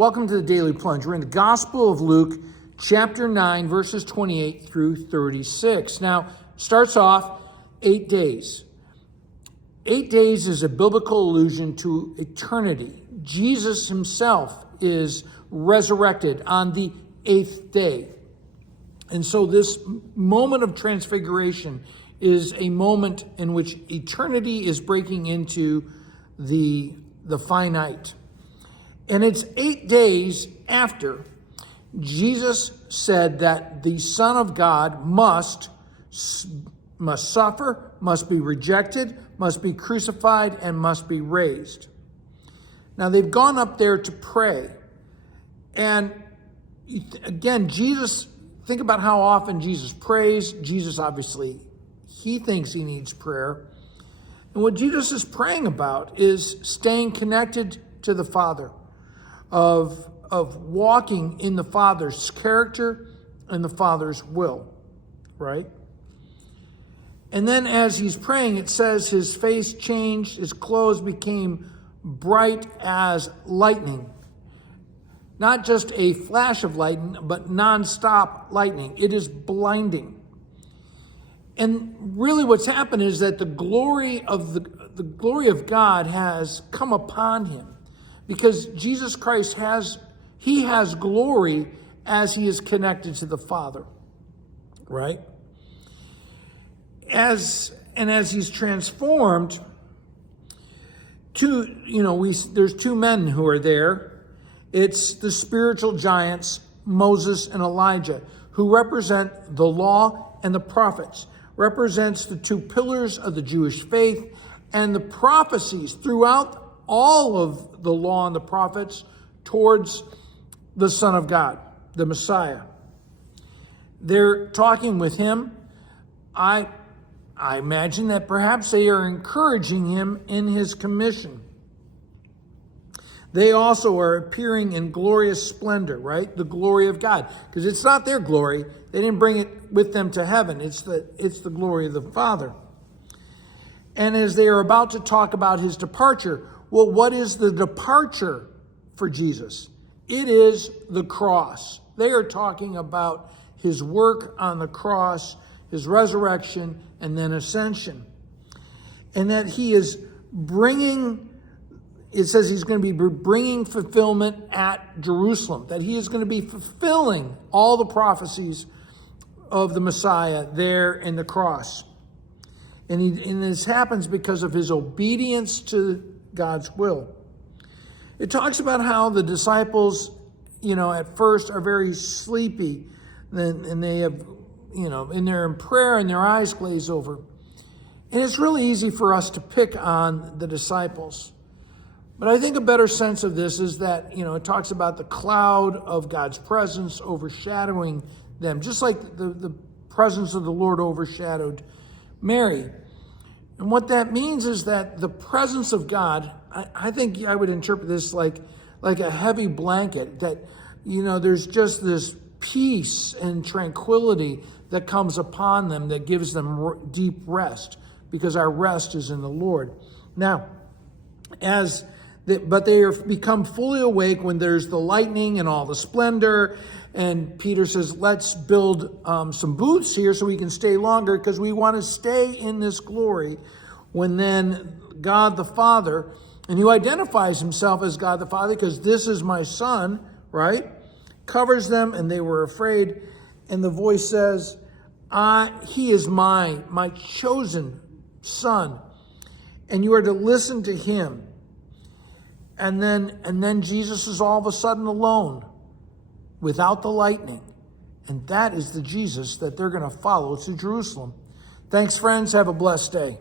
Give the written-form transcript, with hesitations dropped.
Welcome to the Daily Plunge. We're in the Gospel of Luke, chapter 9, verses 28 through 36. Now, starts off 8 days. 8 days is a biblical allusion to eternity. Jesus himself is resurrected on the 8th day. And so this moment of transfiguration is a moment in which eternity is breaking into the finite. And it's 8 days after Jesus said that the Son of God must suffer, must be rejected, must be crucified, and must be raised. Now they've gone up there to pray. And again, Jesus, think about how often Jesus prays. Jesus obviously, he thinks he needs prayer. And what Jesus is praying about is staying connected to the Father, of walking in the Father's character and the Father's will, right? And then as he's praying, it says his face changed, his clothes became bright as lightning. Not just a flash of lightning, but nonstop lightning. It is blinding. And really what's happened is that the glory of God has come upon him. Because Jesus Christ has glory as he is connected to the Father, right? As he's transformed, there's two men who are there. It's the spiritual giants, Moses and Elijah, who represent the law and the prophets, represents the two pillars of the Jewish faith and the prophecies throughout all of the law and the prophets towards the Son of God, the Messiah. They're talking with him. I imagine that perhaps they are encouraging him in his commission. They also are appearing in glorious splendor, right? The glory of God. Because it's not their glory. They didn't bring it with them to heaven. It's the glory of the Father. And as they are about to talk about his departure, well, what is the departure for Jesus? It is the cross. They are talking about his work on the cross, his resurrection, and then ascension. And that he is it says he's going to be bringing fulfillment at Jerusalem, that he is going to be fulfilling all the prophecies of the Messiah there in the cross. And this happens because of his obedience to God's will. It talks about how the disciples, at first are very sleepy, and they have, and they're in prayer and their eyes glaze over. And it's really easy for us to pick on the disciples. But I think a better sense of this is that, it talks about the cloud of God's presence overshadowing them, just like the presence of the Lord overshadowed Mary. And what that means is that the presence of God, I think I would interpret this like a heavy blanket, that, there's just this peace and tranquility that comes upon them that gives them deep rest, because our rest is in the Lord. Now, but they are become fully awake when there's the lightning and all the splendor. And Peter says, let's build some booths here so we can stay longer, because we want to stay in this glory. When then God the Father, and he identifies himself as God the Father, because this is my son, right? Covers them, and they were afraid. And the voice says, he is my chosen son, and you are to listen to him. And then Jesus is all of a sudden alone, without the lightning. And that is the Jesus that they're going to follow to Jerusalem. Thanks, friends. Have a blessed day.